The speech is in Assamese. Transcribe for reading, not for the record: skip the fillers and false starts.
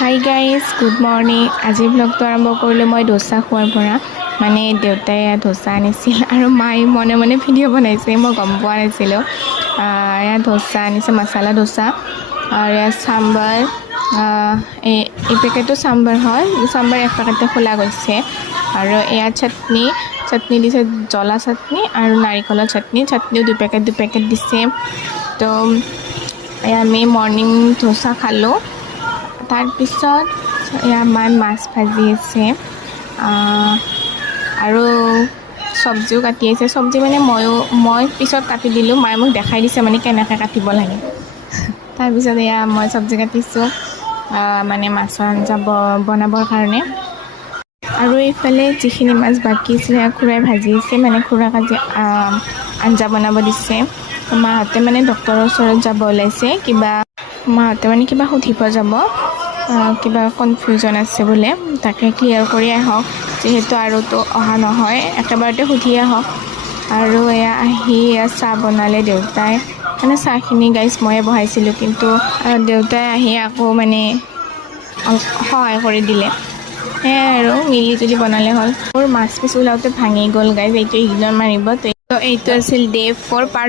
Hi guys good morning. আজি ব্লগটো আৰম্ভ কৰিলোঁ মই ডোচা খোৱাৰ পৰা। মানে দেউতাই ডোচা আনিছিল আৰু মায়ে মনে মনে ভিডিঅ' বনাইছে, মই গম পোৱা নাছিলোঁ। ইয়াত ডোচা আনিছে, মছালা ডোচা আৰু ইয়াত চাম্বাৰ। এই পেকেটটো চাম্বাৰ হয়, চাম্বাৰ এক পেকেটতে খোলা গৈছে। আৰু ইয়াত চাটনি দিছে, জ্বলা চাটনি আৰু নাৰিকলৰ চাটনিও দুই পেকেট দিছে। তো আমি মৰ্ণিং ডোচা খালোঁ। তাৰপিছত মায়ে মাছ ভাজি আছে আৰু চব্জিও কাটি আছে। চব্জি মানে মই পিছত কাটি দিলোঁ, মায়ে মোক দেখাই দিছে মানে কেনেকৈ কাটিব লাগে। তাৰপিছত মই চব্জি কাটিছোঁ মানে মাছৰ আঞ্জা বনাবৰ কাৰণে। আৰু এইফালে যিখিনি মাছ বাকী আছিলে খুৰাই ভাজি আছে, মানে খুৰাক আজি আঞ্জা বনাব দিছে। মাহঁতে মানে ডক্তৰৰ ওচৰত যাব ওলাইছে, মাহঁতে মানে কিবা সুধিব যাব, কিবা কনফিউজন আছে বোলে, তাকে ক্লিয়াৰ কৰি আহক। যিহেতু আৰুতো অহা নহয়, একেবাৰতে সুধি আহক। আৰু আহি চাহ বনালে দেউতাই। মানে চাহখিনি গাইজ ময়ে বহাইছিলোঁ, কিন্তু দেউতাই আহি আকৌ মানে সহায় কৰি দিলে। সেয়াই আৰু মিলি জুলি বনালে হ'ল। মোৰ মাছ পিচ ওলাওঁতে ভাঙি গ'ল গাইজ, এইটো ইগনৰ মাৰিব। তো এইটো আছিল ডে 4 পাৰ্ট